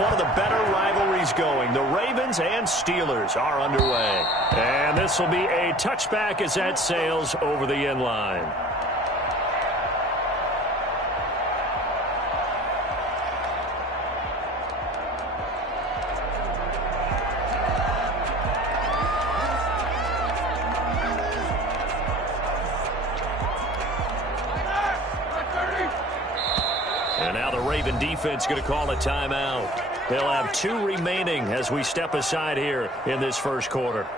one of the better rivalries going. The Ravens and Steelers are underway. And this will be a touchback as that sails over the end line. And now the Raven defense going to call a timeout. They'll have 2 remaining as we step aside here in this first quarter.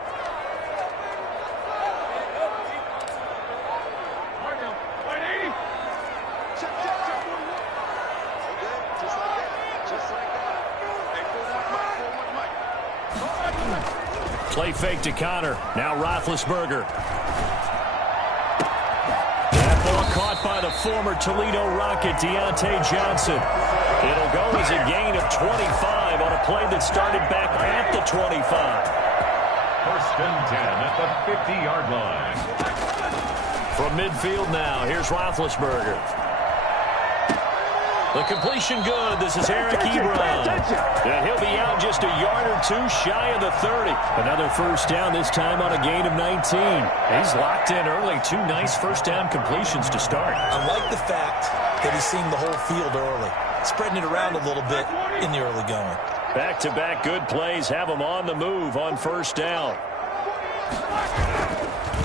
Play fake to Connor. Now Roethlisberger. Caught by the former Toledo Rocket, Deontay Johnson. It'll go as a gain of 25 on a play that started back at the 25. First and 10 at the 50-yard line. From midfield now, here's Roethlisberger. The completion good. This is Eric Ebron. And he'll be out just a yard or 2 shy of the 30. Another first down, this time on a gain of 19. He's locked in early. 2 nice first down completions to start. I like the fact that he's seeing the whole field early, spreading it around a little bit in the early going. Back-to-back good plays have him on the move on first down.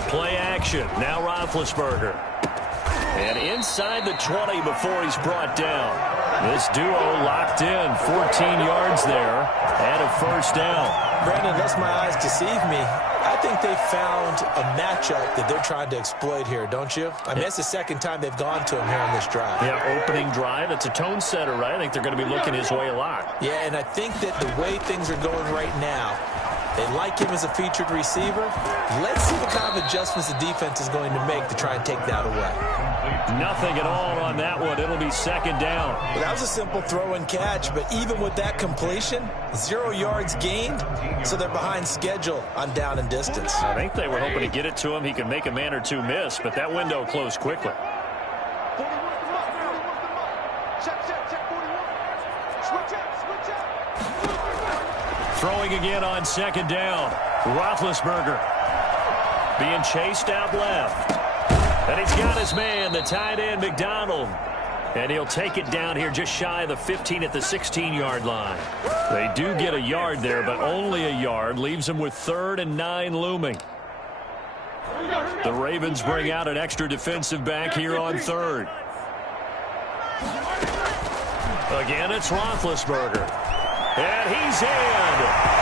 Play action. Now Roethlisberger. And inside the 20 before he's brought down. This duo locked in. 14 yards there and a first down. Brandon, unless my eyes deceive me, I think they found a matchup that they're trying to exploit here, don't you? I mean, it's the second time they've gone to him here on this drive. Yeah, opening drive. It's a tone setter, right? I think they're going to be looking his way a lot. Yeah, and I think that the way things are going right now, they like him as a featured receiver. Let's see what kind of adjustments the defense is going to make to try and take that away. Nothing at all on that one. It'll be second down. Well, that was a simple throw and catch, but even with that completion, 0 yards gained, so they're behind schedule on down and distance. I think they were hoping to get it to him. He could make a man or 2 miss, but that window closed quickly. Throwing again on second down. Roethlisberger being chased out left. And he's got his man, the tight end, McDonald. And he'll take it down here just shy of the 15 at the 16-yard line. They do get a yard there, but only a yard. Leaves them with 3rd and 9 looming. The Ravens bring out an extra defensive back here on 3rd. Again, it's Roethlisberger. And he's in.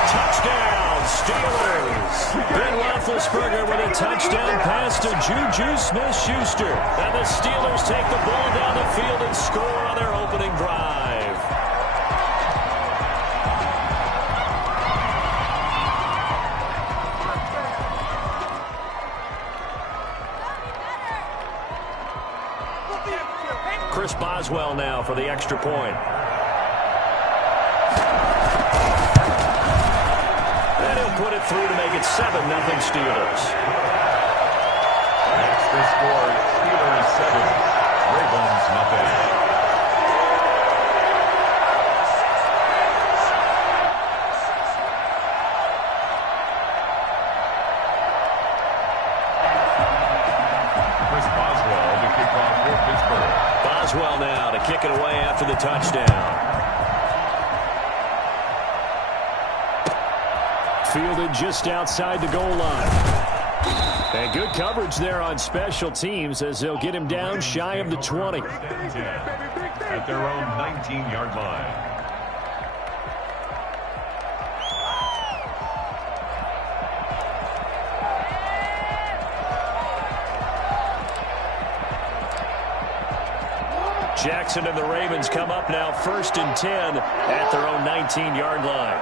Touchdown, Steelers. Ben Roethlisberger with a touchdown pass to Juju Smith-Schuster. And the Steelers take the ball down the field and score on their opening drive. Chris Boswell now for the extra point. Put it through to make it 7-0 Steelers. That's the score. Steelers 7, Ravens nothing. Chris Boswell to kick off for Pittsburgh. Boswell now to kick it away after the touchdown. Fielded just outside the goal line. And good coverage there on special teams as they'll get him down shy of the 20. At their own 19-yard line. Jackson and the Ravens come up now 1st and 10 at their own 19-yard line.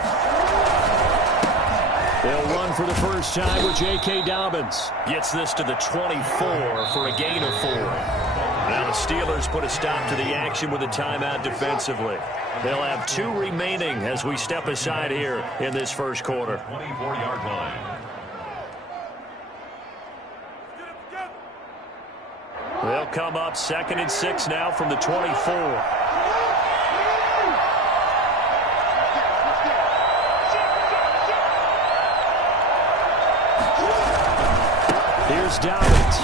They'll run for the first time with J.K. Dobbins. Gets this to the 24 for a gain of 4. Now the Steelers put a stop to the action with a timeout defensively. They'll have 2 remaining as we step aside here in this first quarter. 24-yard line. They'll come up 2nd and 6 now from the 24. Here's Dobbins.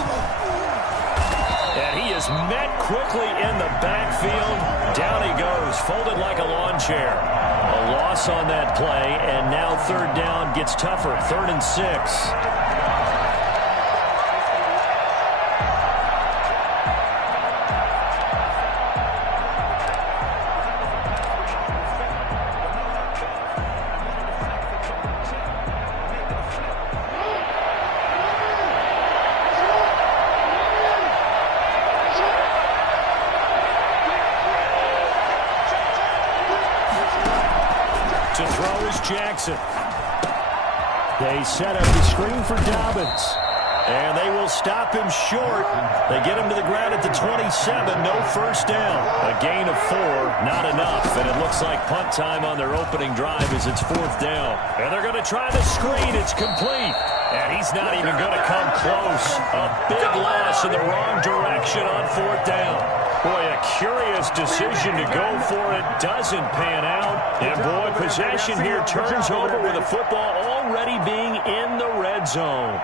And he is met quickly in the backfield. Down he goes, folded like a lawn chair. A loss on that play, and now third down gets tougher. 3rd and 6. To throw is Jackson. They set up the screen for Dobbins. And they will stop him short. They get him to the ground at the 27. No first down. A gain of 4, not enough. And it looks like punt time on their opening drive as it's 4th down. And they're going to try the screen. It's complete. And he's not even going to come close. A big loss in the wrong direction on 4th down. Boy, a curious decision to go for it. Doesn't pan out. And boy, possession here turns over with the football already being in the red zone.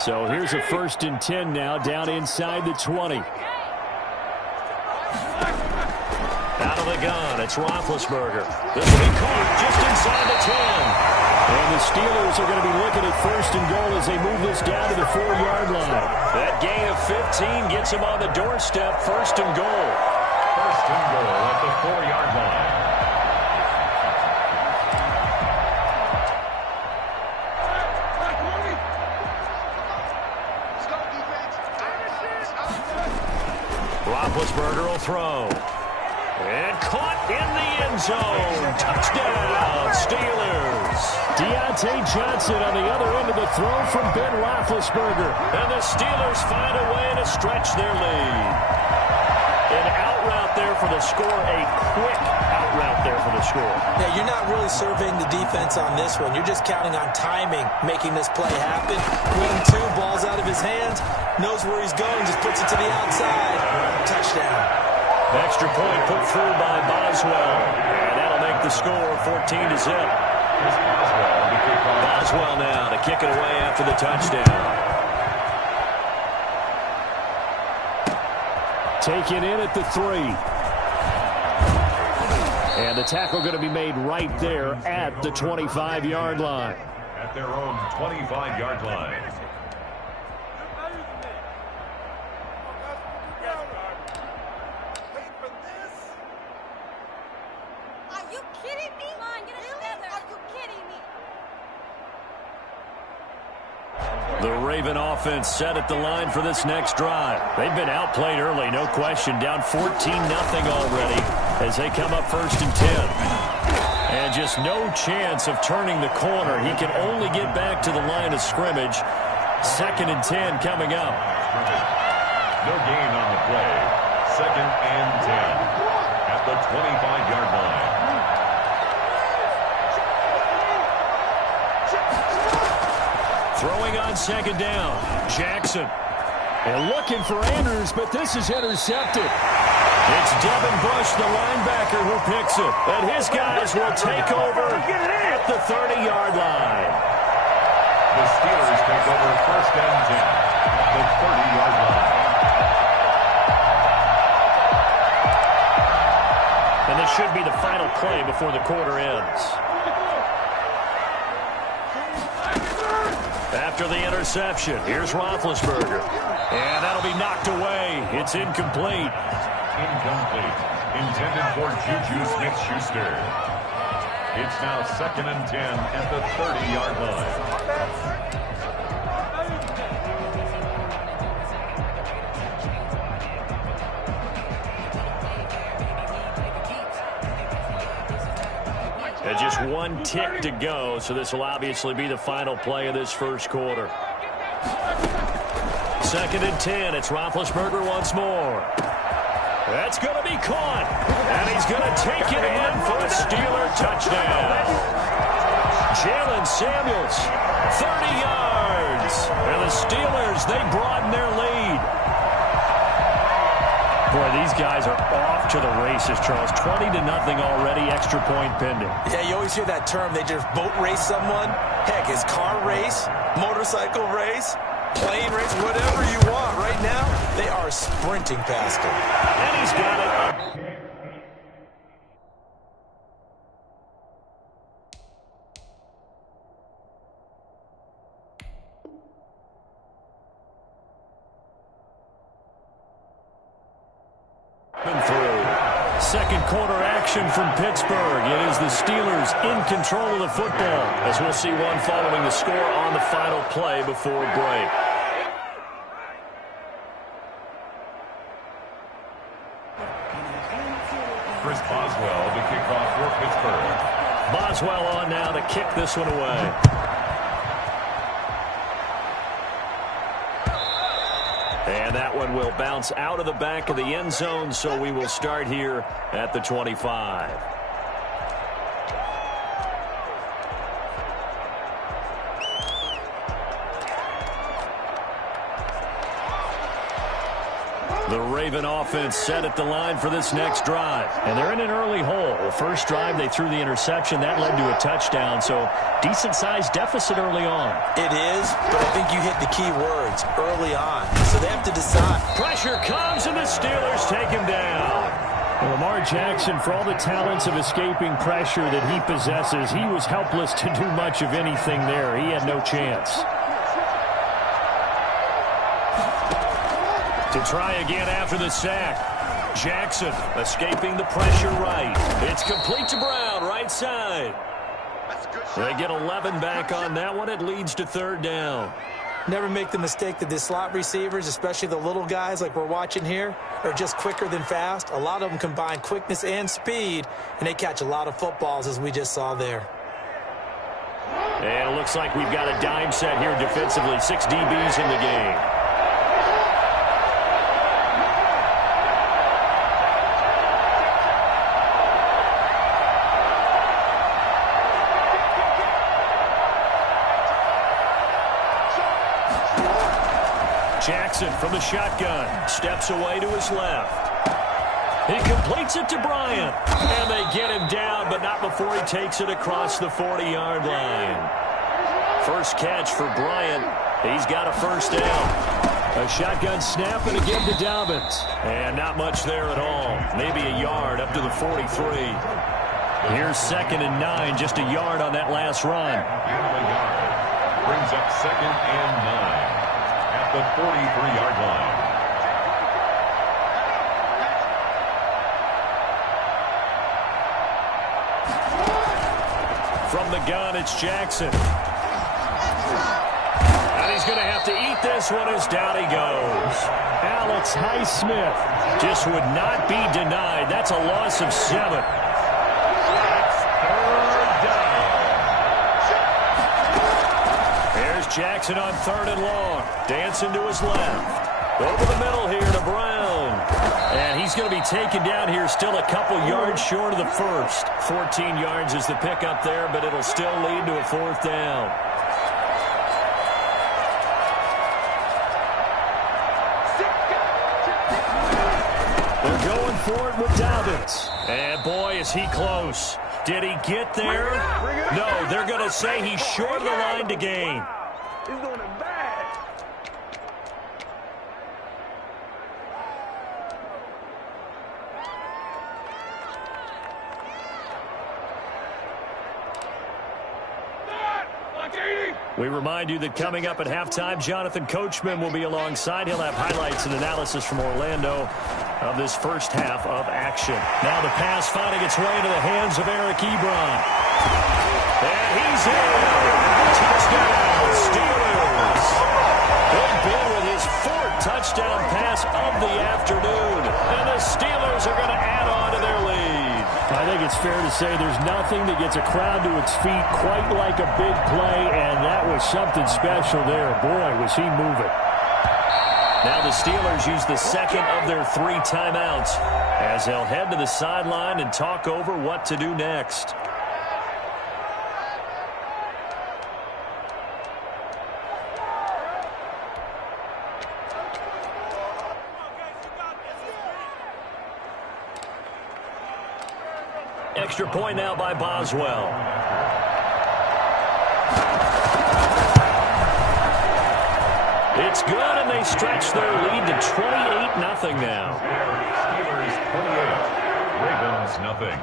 So here's a 1st and 10 now, down inside the 20. Out of the gun, it's Roethlisberger. This will be caught just inside the 10. And the Steelers are going to be looking at 1st and goal as they move this down to the 4-yard line. That gain of 15 gets them on the doorstep, 1st and goal. 1st and goal at the 4-yard line. Roethlisberger will throw. And caught in the end zone. Touchdown, Steelers. Deontay Johnson on the other end of the throw from Ben Roethlisberger. And the Steelers find a way to stretch their lead. An out route there for the score. A quick out route there for the score. Yeah, you're not really surveying the defense on this one. You're just counting on timing, making this play happen. 1-2, ball's out of his hands. Knows where he's going, just puts it to the outside. Touchdown. Extra point put through by Boswell. And that'll make the score 14-0. Boswell now to kick it away after the touchdown. Taken in at the 3. And the tackle going to be made right there at the 25-yard line. At their own 25-yard line. The Raven offense set at the line for this next drive. They've been outplayed early, no question. Down 14-0 already as they come up 1st and 10. And just no chance of turning the corner. He can only get back to the line of scrimmage. 2nd and 10 coming up. No gain on the play. 2nd and 10 at the 25-yard line. Throwing on 2nd down, Jackson. And looking for Andrews, but this is intercepted. It's Devin Bush, the linebacker, who picks it. And his guys will take over at the 30-yard line. The Steelers take over 1st and 10 at the 30-yard line. And this should be the final play before the quarter ends. After the interception, here's Roethlisberger. And that'll be knocked away. It's incomplete. Incomplete. Intended for Juju Smith-Schuster. It's now 2nd and 10 at the 30-yard line. And just 1 tick to go, so this will obviously be the final play of this first quarter. 2nd and 10. It's Roethlisberger once more. That's going to be caught. And he's going to take it in for a Steeler touchdown. Jalen Samuels, 30 yards. And the Steelers, they broaden their lead. Boy, these guys are off to the races, Charles. 20-0 already, extra point pending. Yeah, you always hear that term. They just boat race someone. Heck, it's car race, motorcycle race, plane race, whatever you want. Right now, they are sprinting past him. And he's got it. Through. Second quarter action from Pittsburgh. It is the Steelers in control of the football, as we'll see one following the score on the final play before break. Chris Boswell to kick off for Pittsburgh. Boswell on now to kick this one away. And that one will bounce out of the back of the end zone, so we will start here at the 25. The Raven offense set at the line for this next drive. And they're in an early hole. The first drive, they threw the interception. That led to a touchdown, so decent-sized deficit early on. It is, but I think you hit the key words, early on. So they have to decide. Pressure comes, and the Steelers take him down. Well, Lamar Jackson, for all the talents of escaping pressure that he possesses, he was helpless to do much of anything there. He had no chance. To try again after the sack. Jackson escaping the pressure right. It's complete to Brown, right side. They get 11 back on that one. It leads to third down. Never make the mistake that the slot receivers, especially the little guys like we're watching here, are just quicker than fast. A lot of them combine quickness and speed, and they catch a lot of footballs, as we just saw there. And it looks like we've got a dime set here defensively. 6 DBs in the game. Jackson from the shotgun. Steps away to his left. He completes it to Bryant. And they get him down, but not before he takes it across the 40-yard line. First catch for Bryant. He's got a first down. A shotgun snap and again to Dobbins. And not much there at all. Maybe a yard up to the 43. Here's 2nd and 9. Just a yard on that last run. Brings up 2nd and 9. The 43-yard line. From the gun, it's Jackson. And he's going to have to eat this one as down he goes. Alex Highsmith just would not be denied. That's a loss of 7. Jackson on 3rd and long. Dancing to his left. Over the middle here to Brown. And he's going to be taken down here still a couple yards short of the first. 14 yards is the pickup there, but it'll still lead to a 4th down. They're going for it with Dobbins. And boy, is he close. Did he get there? No, they're going to say he's short of the line to gain. He's doing it bad. We remind you that coming up at halftime, Jonathan Coachman will be alongside. He'll have highlights and analysis from Orlando of this first half of action. Now the pass finding its way into the hands of Eric Ebron. And he's in. Touchdown, Steelers. Big Ben with his 4th touchdown pass of the afternoon. And the Steelers are going to add on to their lead. I think it's fair to say there's nothing that gets a crowd to its feet quite like a big play, and that was something special there. Boy, was he moving. Now the Steelers use the 2nd of their 3 timeouts as they'll head to the sideline and talk over what to do next. extra point now by Boswell. It's good, and they stretch their lead to 28-0 now. Steelers 28, Ravens nothing.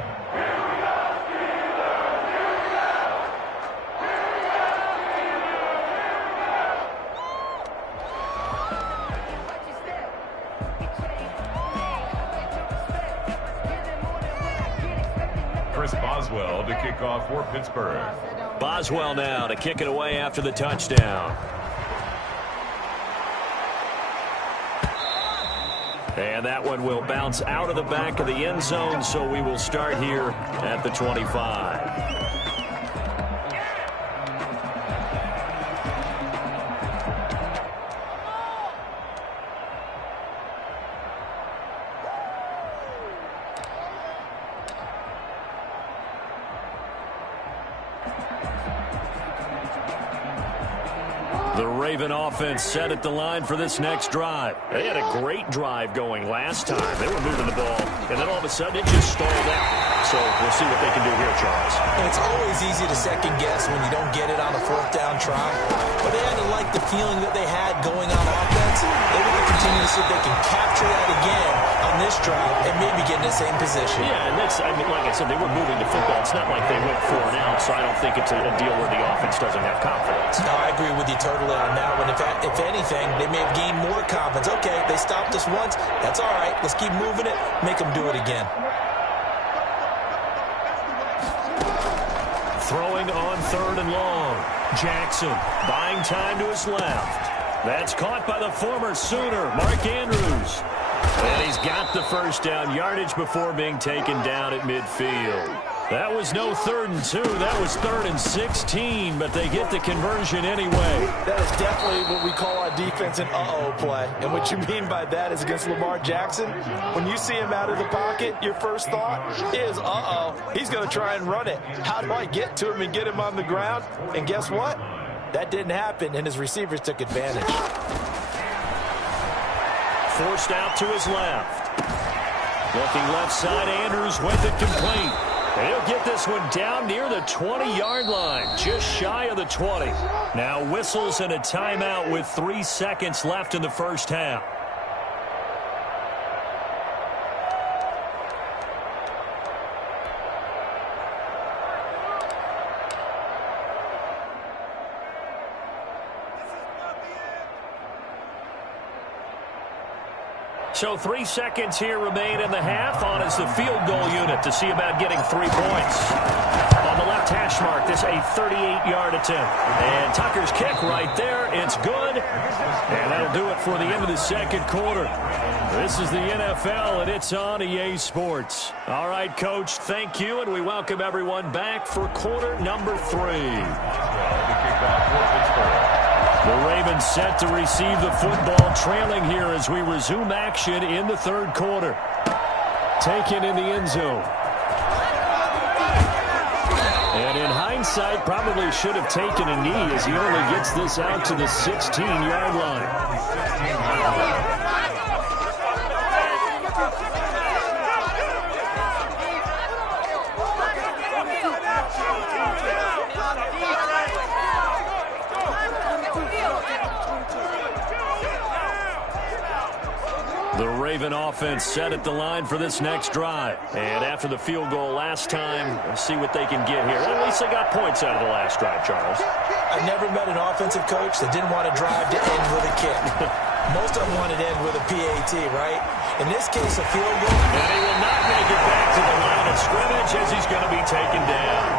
Boswell to kick off for Pittsburgh. Boswell now to kick it away after the touchdown. And that one will bounce out of the back of the end zone, so we will start here at the 25. The Raven offense set at the line for this next drive. They had a great drive going last time. They were moving the ball, and then all of a sudden it just stalled out. So we'll see what they can do here, Charles. And it's always easy to second guess when you don't get it on a fourth down try. But they had to like the feeling that they had going on offense. They want to continue to see if they can capture that again on this drive and maybe get in the same position. Yeah, and that's, I mean, like I said, they were moving the football. It's not like they went 4 and out, so I don't think it's a deal where the offense doesn't have confidence. No, I agree with you totally on that one. If anything, they may have gained more confidence. Okay, they stopped us once. That's all right. Let's keep moving it. Make them do it again. Throwing on 3rd and long. Jackson buying time to his left. That's caught by the former Sooner, Mark Andrews. And he's got the first down yardage before being taken down at midfield. That was no 3rd and 2. That was 3rd and 16, but they get the conversion anyway. That is definitely what we call our defense an uh-oh play. And what you mean by that is against Lamar Jackson, when you see him out of the pocket, your first thought is, uh-oh, he's going to try and run it. How do I get to him and get him on the ground? And guess what? That didn't happen, and his receivers took advantage. Forced out to his left. Looking left side, Andrews with it complete. And he'll get this one down near the 20-yard line, just shy of the 20. Now whistles and a timeout with 3 seconds left in the first half. So 3 seconds here remain in the half. On is the field goal unit to see about getting 3 points. On the left hash mark, this a 38-yard attempt. And Tucker's kick right there. It's good. And that'll do it for the end of the second quarter. This is the NFL, and it's on EA Sports. All right, Coach, thank you, and we welcome everyone back for quarter number 3. The Ravens set to receive the football, trailing here as we resume action in the third quarter. Taken in the end zone. And in hindsight, probably should have taken a knee as he only gets this out to the 16-yard line. The Raven offense set at the line for this next drive. And after the field goal last time, we'll see what they can get here. At least they got points out of the last drive, Charles. I never met an offensive coach that didn't want to drive to end with a kick. Most of them wanted to end with a PAT, right? In this case, a field goal. And he will not make it back to the line of scrimmage as he's going to be taken down.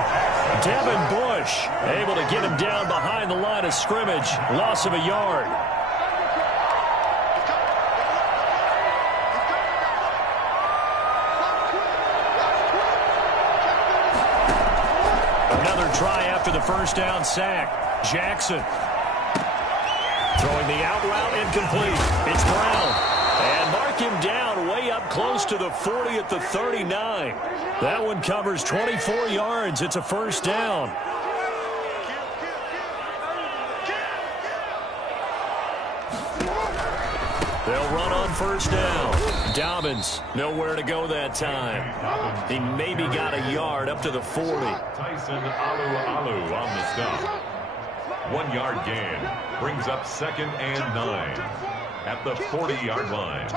Devin Bush able to get him down behind the line of scrimmage. Loss of a yard. Try after the first down sack. Jackson throwing the out route incomplete. It's Brown. And mark him down way up close to the 40 at the 39. That one covers 24 yards. It's a first down. They'll run on first down. Dobbins, nowhere to go that time. He maybe got a yard up to the 40. Tyson Alu on the stop. 1 yard gain. Brings up 2nd and 9 at the 40-yard line.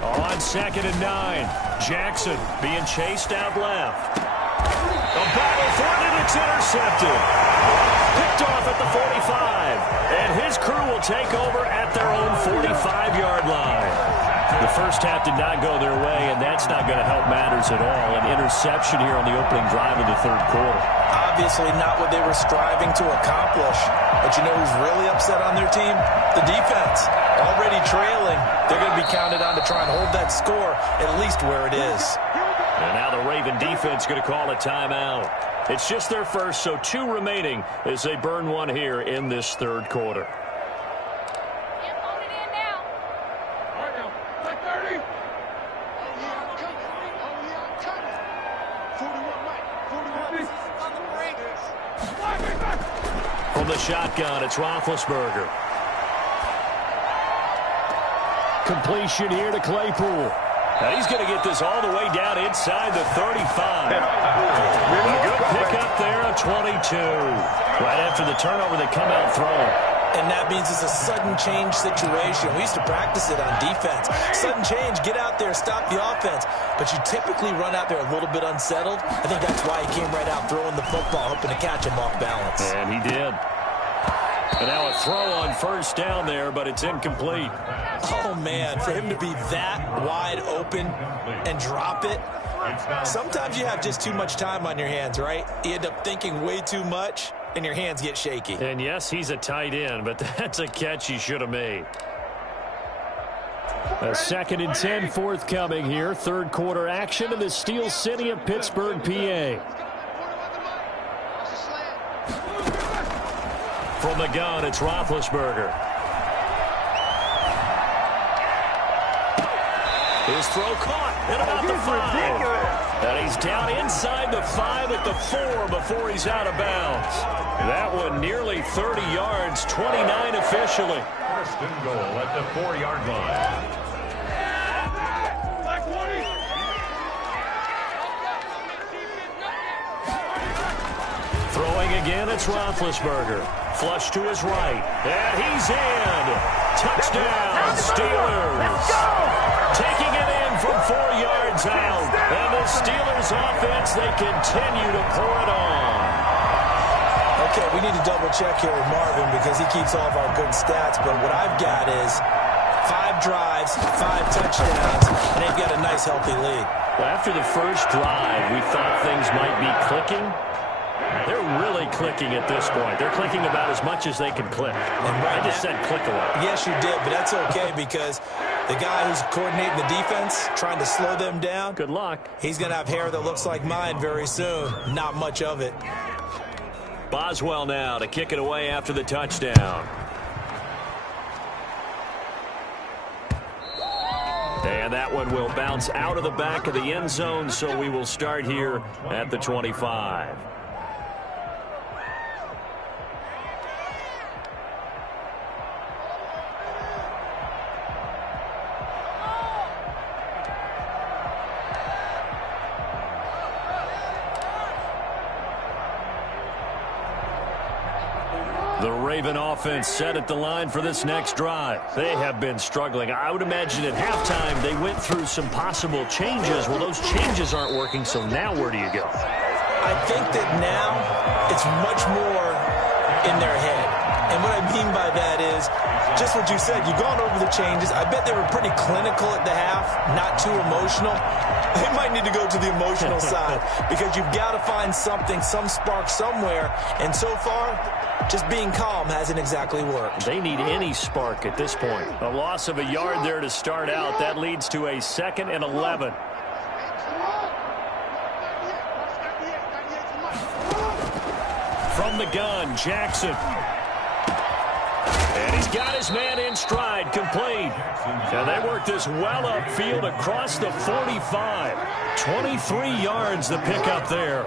On 2nd and 9. Jackson being chased out left. A battle for it, and it's intercepted. Picked off at the 45. And his crew will take over at their own 45-yard line. The first half did not go their way, and that's not going to help matters at all. An interception here on the opening drive of the third quarter. Obviously not what they were striving to accomplish. But you know who's really upset on their team? The defense. Already trailing. They're going to be counted on to try and hold that score at least where it is. And now the Raven defense going to call a timeout. It's just their first, so 2 remaining as they burn one here in this third quarter. From the shotgun, it's Roethlisberger. Completion here to Claypool. And he's going to get this all the way down inside the 35. A good pickup there, a 22. Right after the turnover, they come out throwing. And that means it's a sudden change situation. We used to practice it on defense. Sudden change, get out there, stop the offense. But you typically run out there a little bit unsettled. I think that's why he came right out throwing the football, hoping to catch him off balance. And he did. And now a throw on first down there, but it's incomplete. Oh, man, for him to be that wide open and drop it. Sometimes you have just too much time on your hands, right? You end up thinking way too much, and your hands get shaky. And yes, he's a tight end, but that's a catch he should have made. A 2nd and 10 forthcoming here. Third quarter action in the Steel City of Pittsburgh, PA. From the gun, it's Roethlisberger. His throw caught at about the 5. And he's down inside the 5 at the 4 before he's out of bounds. That one nearly 30 yards, 29 officially. First and goal at the 4-yard line. Throwing again, it's Roethlisberger. Flush to his right. And he's in. Touchdown, Steelers. Taking it in from 4 yards out. And the Steelers offense, they continue to pour it on. Okay, we need to double check here with Marvin because he keeps all of our good stats. But what I've got is 5 drives, 5 touchdowns, and they've got a nice, healthy lead. Well, after the first drive, we thought things might be clicking. They're really clicking at this point. They're clicking about as much as they can click. And I just said click a lot. Yes, you did, but that's okay because the guy who's coordinating the defense, trying to slow them down. Good luck. He's going to have hair that looks like mine very soon. Not much of it. Boswell now to kick it away after the touchdown. And that one will bounce out of the back of the end zone, so we will start here at the 25. The Raven offense set at the line for this next drive. They have been struggling. I would imagine at halftime they went through some possible changes. Well, those changes aren't working, so now where do you go? I think that now it's much more in their head. And what I mean by that is just what you said. You've gone over the changes. I bet they were pretty clinical at the half, not too emotional. They might need to go to the emotional side because you've got to find something, some spark somewhere. And so far, just being calm hasn't exactly worked. They need any spark at this point. A loss of a yard there to start out. That leads to a 2nd and 11. From the gun, Jackson. And he's got his man in stride, complete. And they work this well upfield across the 45. 23 yards the pickup there.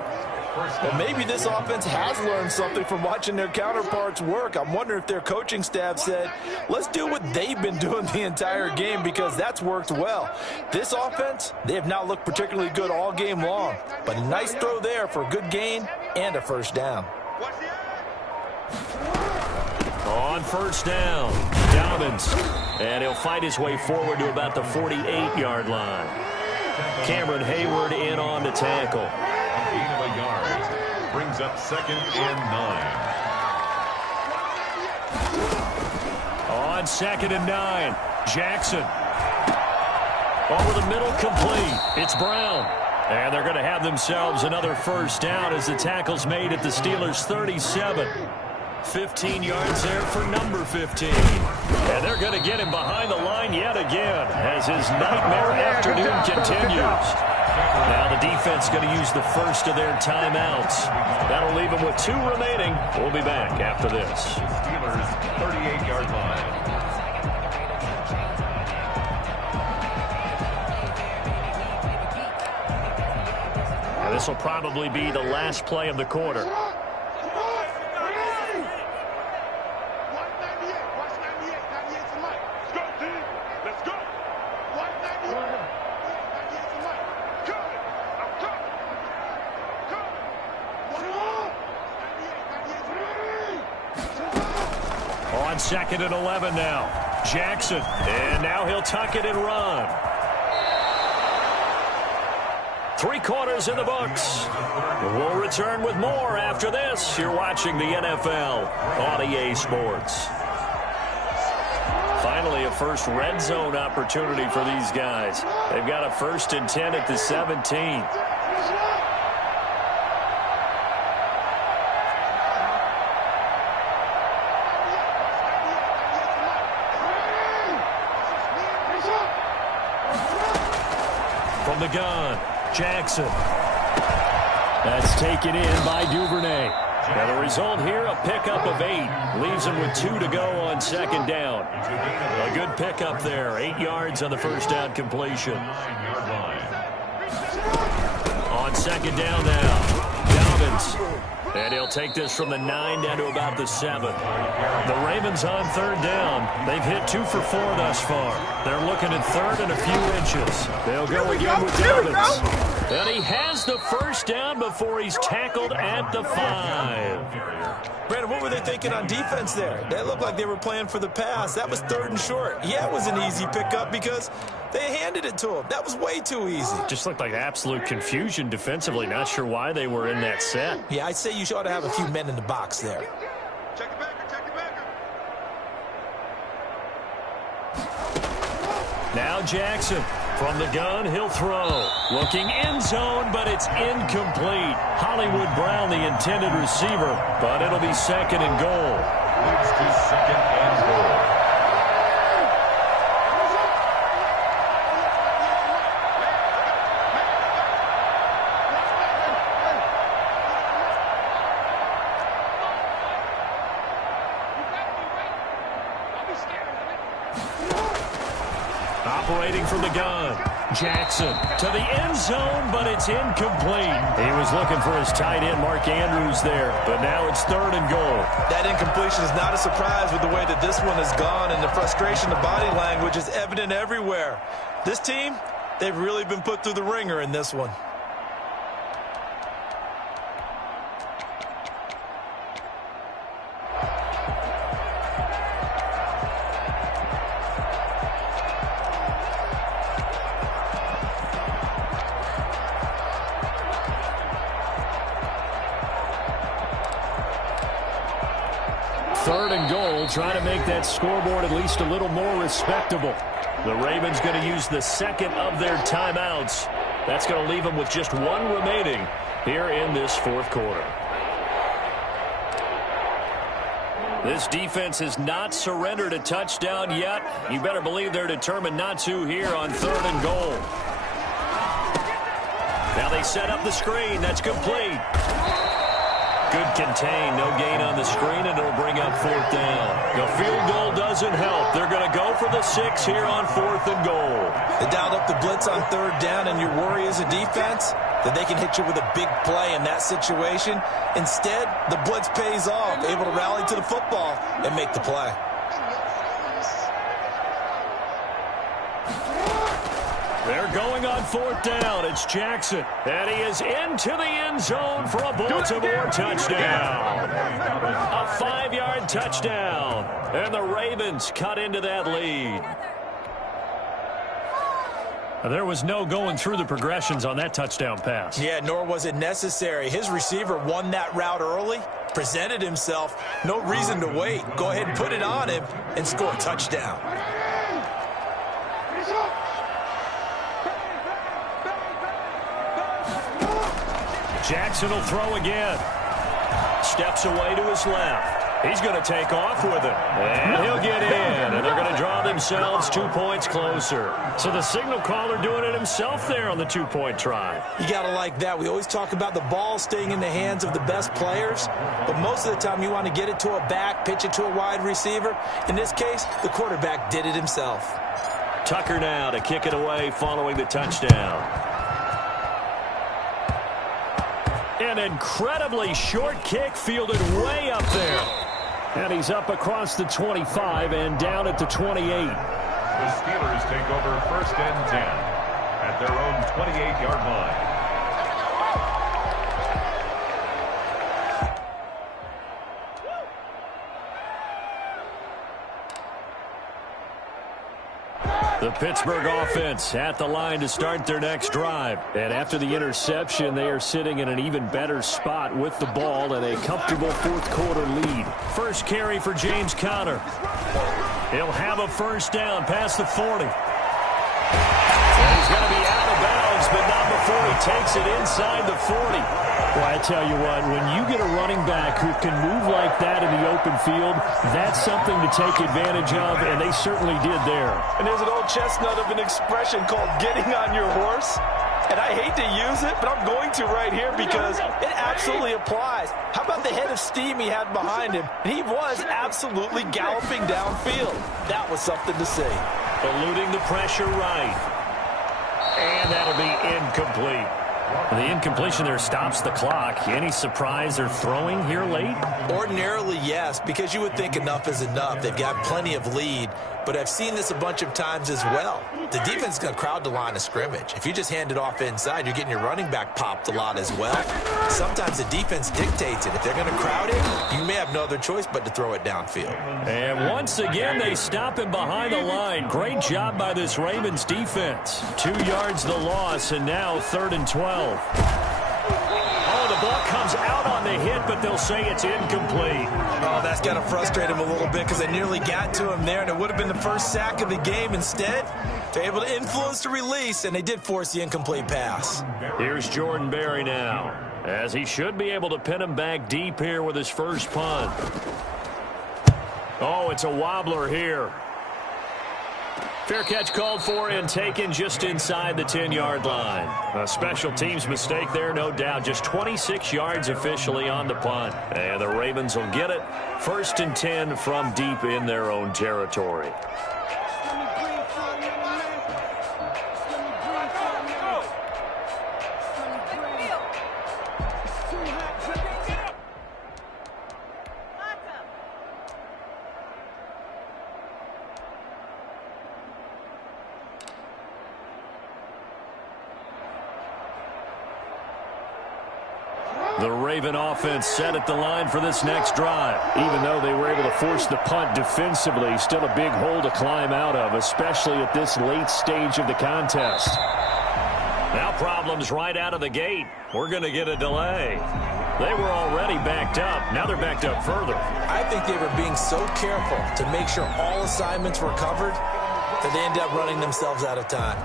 Well, maybe this offense has learned something from watching their counterparts work. I'm wondering if their coaching staff said, let's do what they've been doing the entire game, because that's worked well. This offense, they have not looked particularly good all game long, but a nice throw there for a good gain and a first down. On first down, Dobbins, and he'll fight his way forward to about the 48-yard line. Cameron Hayward in on the tackle. A gain of a yard brings up 2nd and 9. On 2nd and 9, Jackson. Over the middle, complete. It's Brown. And they're going to have themselves another first down as the tackle's made at the Steelers' 37. 15 yards there for number 15. And they're going to get him behind the line yet again as his nightmare afternoon continues. Now the defense going to use the first of their timeouts. That'll leave them with 2 remaining. We'll be back after this. Steelers 38-yard line. Now this will probably be the last play of the quarter. On 2nd and 11 now. Jackson. And now he'll tuck it and run. 3 quarters in the books. We'll return with more after this. You're watching the NFL on EA Sports. Finally, a first red zone opportunity for these guys. They've got a 1st and 10 at the 17. From the gun, Jackson. That's taken in by Duvernay. And the result here, a pickup of 8. Leaves him with 2 to go on 2nd down. A good pickup there. 8 yards on the first down completion. On 2nd down now, Dobbins. And he'll take this from the 9 down to about the 7. The Ravens on 3rd down. They've hit 2 for 4 thus far. They're looking at 3rd and a few inches. They'll go again with Dobbins. And he has the first down before he's tackled at the 5. Brandon, what were they thinking on defense there? They looked like they were playing for the pass. That was 3rd and short. Yeah, it was an easy pickup because they handed it to him. That was way too easy. Just looked like absolute confusion defensively. Not sure why they were in that set. Yeah, I'd say you ought to have a few men in the box there. Check it back. Now Jackson. From the gun, he'll throw. Looking end zone, but it's incomplete. Hollywood Brown, the intended receiver, but it'll be 2nd and goal. Moves to 2nd and goal. Operating from the gun. Jackson to the end zone, but it's incomplete. He was looking for his tight end, Mark Andrews, there, but now it's 3rd and goal. That incompletion is not a surprise with the way that this one has gone, and the frustration, the body language is evident everywhere. This team, they've really been put through the ringer in this one. Trying to make that scoreboard at least a little more respectable. The Ravens going to use the 2nd of their timeouts. That's going to leave them with just 1 remaining here in this 4th quarter. This defense has not surrendered a touchdown yet. You better believe they're determined not to here on 3rd and goal. Now they set up the screen. That's complete. Good contain, no gain on the screen, and it'll bring up 4th down. The field goal doesn't help. They're going to go for the 6 here on 4th and goal. They dialed up the blitz on 3rd down, and your worry as a defense that they can hit you with a big play in that situation. Instead, the blitz pays off, able to rally to the football and make the play. They're going on 4th down. It's Jackson. And he is into the end zone for a Baltimore touchdown. A 5-yard touchdown. And the Ravens cut into that lead. There was no going through the progressions on that touchdown pass. Yeah, nor was it necessary. His receiver won that route early, presented himself. No reason to wait. Go ahead and put it on him and score a touchdown. Jackson will throw again. Steps away to his left. He's going to take off with it. And he'll get in. And they're going to draw themselves 2 points closer. So the signal caller doing it himself there on the 2-point try. You got to like that. We always talk about the ball staying in the hands of the best players. But most of the time you want to get it to a back, pitch it to a wide receiver. In this case, the quarterback did it himself. Tucker now to kick it away following the touchdown. An incredibly short kick fielded way up there. And he's up across the 25 and down at the 28. The Steelers take over 1st and 10 at their own 28-yard line. The Pittsburgh offense at the line to start their next drive. And after the interception, they are sitting in an even better spot with the ball and a comfortable 4th quarter lead. First carry for James Conner. He'll have a 1st down past the 40. And he's going to be out of bounds, but not before he takes it inside the 40. Well, I tell you what, when you get a running back who can move like that in the open field, that's something to take advantage of, and they certainly did there. And there's an old chestnut of an expression called getting on your horse. And I hate to use it, but I'm going to right here because it absolutely applies. How about the head of steam he had behind him? He was absolutely galloping downfield. That was something to see. Eluding the pressure right. And that'll be incomplete. The incompletion there stops the clock. Any surprise they're throwing here late? Ordinarily, yes, because you would think enough is enough. They've got plenty of lead, but I've seen this a bunch of times as well. The defense is going to crowd the line of scrimmage. If you just hand it off inside, you're getting your running back popped a lot as well. Sometimes the defense dictates it. If they're going to crowd it, you may have no other choice but to throw it downfield. And once again, they stop him behind the line. Great job by this Ravens defense. 2 yards the loss, and now 3rd and 12. Oh, the ball comes out on the hit, but they'll say it's incomplete. Oh, that's got to frustrate him a little bit because they nearly got to him there, and it would have been the first sack of the game. Instead, they're able to influence the release, and they did force the incomplete pass. Here's Jordan Berry now, as he should be able to pin him back deep here with his first punt. Oh, it's a wobbler here. Fair catch called for and taken just inside the 10-yard line. A special teams mistake there, no doubt. Just 26 yards officially on the punt. And the Ravens will get it. 1st and 10 from deep in their own territory. The Raven offense set at the line for this next drive. Even though they were able to force the punt defensively, still a big hole to climb out of, especially at this late stage of the contest. Now problems right out of the gate. We're going to get a delay. They were already backed up. Now they're backed up further. I think they were being so careful to make sure all assignments were covered that they ended up running themselves out of time.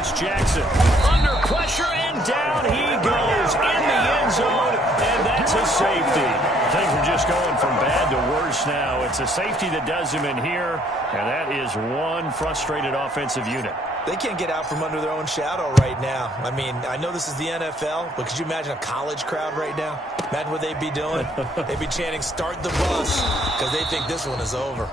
it's Jackson. Under pressure, and down he goes in the end zone, and that's a safety. Things are just going from bad to worse now. It's a safety that does him in here, and that is one frustrated offensive unit. They can't get out from under their own shadow right now. I mean, I know this is the NFL, but could you imagine a college crowd right now? Imagine what they'd be doing. They'd be chanting, "Start the bus," because they think this one is over.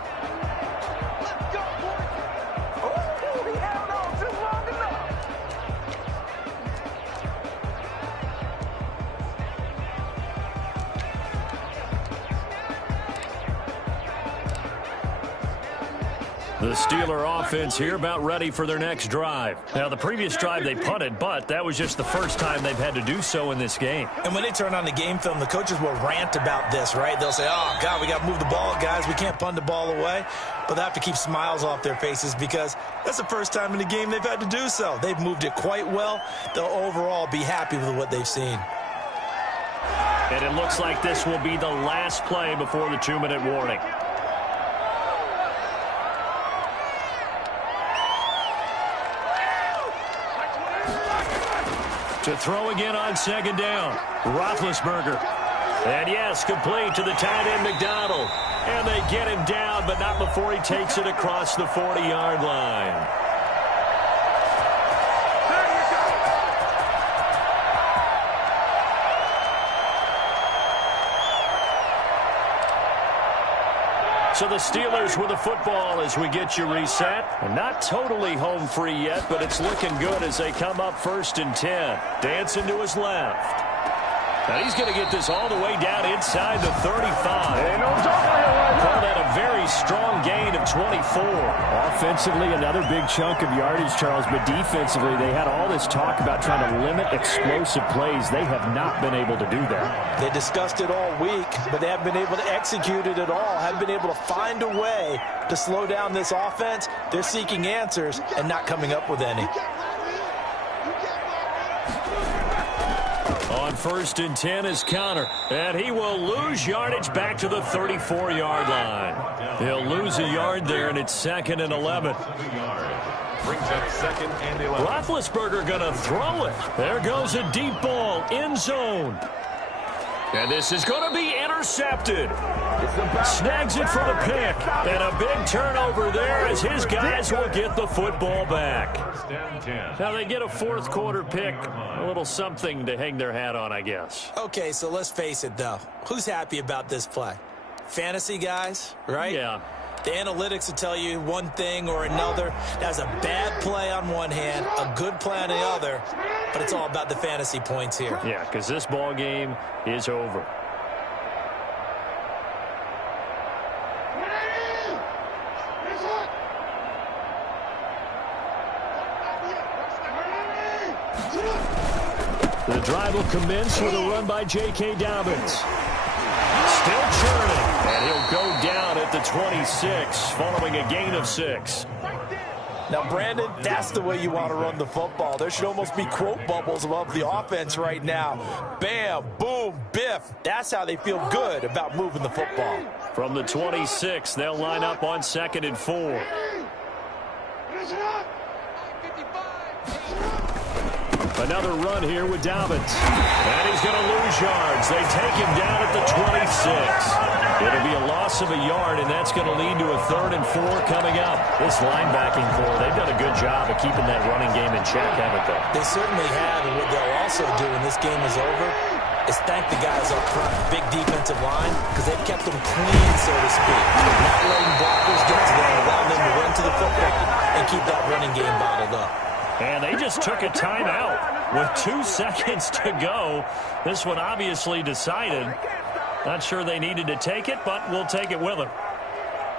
The Steeler offense here about ready for their next drive. Now, the previous drive they punted, but that was just the first time they've had to do so in this game. And when they turn on the game film, the coaches will rant about this, right? They'll say, "Oh, God, we got to move the ball, guys. We can't punt the ball away." But they have to keep smiles off their faces because that's the first time in the game they've had to do so. They've moved it quite well. They'll overall be happy with what they've seen. And it looks like this will be the last play before the 2-minute warning. To throw again on second down. Roethlisberger. And yes, complete to the tight end McDonald. And they get him down, but not before he takes it across the 40-yard line. So the Steelers with the football as we get you reset. And not totally home free yet, but it's looking good as they come up 1st and 10. Dancing to his left. Now he's going to get this all the way down inside the 35. Call that a very strong gain of 24. Offensively, another big chunk of yardage, Charles, but defensively, they had all this talk about trying to limit explosive plays. They have not been able to do that. They discussed it all week, but they haven't been able to execute it at all. Haven't been able to find a way to slow down this offense. They're seeking answers and not coming up with any. On 1st and 10 is Connor, and he will lose yardage back to the 34-yard line. He'll lose a yard there, and it's 2nd and 11. Brings up 2nd and 11. Roethlisberger going to throw it. There goes a deep ball, end zone. And this is going to be intercepted. Snags it for the pick. And a big turnover there as his guys will get the football back. Now they get a 4th quarter pick. A little something to hang their hat on, I guess. Okay, so let's face it, though. Who's happy about this play? Fantasy guys, right? Yeah. The analytics will tell you one thing or another. That's a bad play on one hand, a good play on the other, but it's all about the fantasy points here. Yeah, because this ball game is over. The drive will commence with a run by J.K. Dobbins. Still churning, and he'll go down at the 26 following a gain of 6. Now, Brandon, that's the way you want to run the football. There should almost be quote bubbles above the offense right now. Bam, boom, biff. That's how they feel good about moving the football. From the 26, they'll line up on 2nd and 4. Another run here with Dobbins. And he's going to lose yards. They take him down at the 26. It'll be a loss of a yard, and that's going to lead to a 3rd and 4 coming up. This linebacking core, they've done a good job of keeping that running game in check, haven't they? They certainly have, and what they'll also do when this game is over is thank the guys up front, big defensive line, because they've kept them clean, so to speak. Not letting blockers get to them, allowing them to run to the football and keep that running game bottled up. And they just took a timeout with 2 seconds to go. This one obviously decided. Not sure they needed to take it, but we'll take it with them.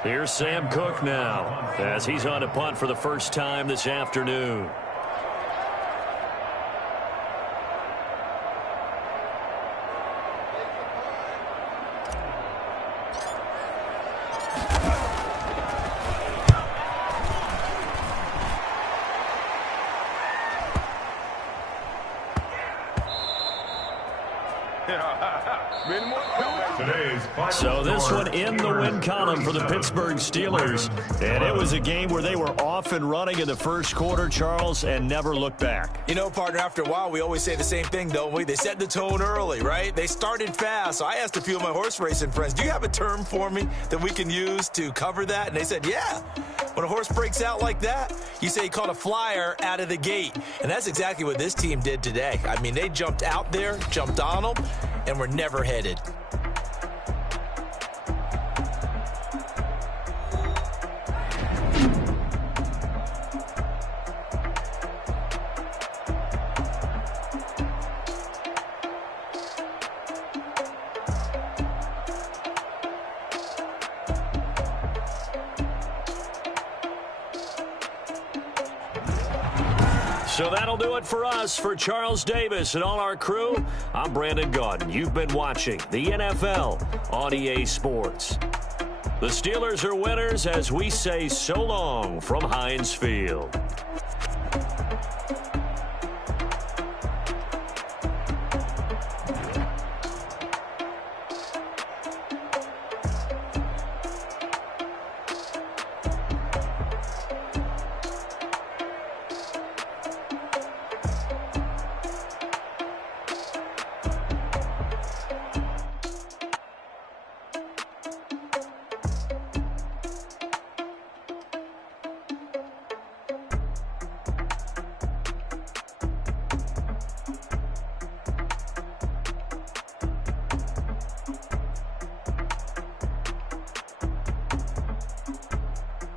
Here's Sam Cook now as he's on a punt for the first time this afternoon. Many more coming. So this one in the win column for the Pittsburgh Steelers. And it was a game where they were off and running in the first quarter, Charles, and never looked back. You know, partner, after a while, we always say the same thing, don't we? They set the tone early, right? They started fast. So I asked a few of my horse racing friends, do you have a term for me that we can use to cover that? And they said, yeah. When a horse breaks out like that, you say he caught a flyer out of the gate. And that's exactly what this team did today. I mean, they jumped out there, jumped on them, and were never headed. So that'll do it for us. For Charles Davis and all our crew, I'm Brandon Gaudin. You've been watching the NFL on EA Sports. The Steelers are winners as we say so long from Heinz Field.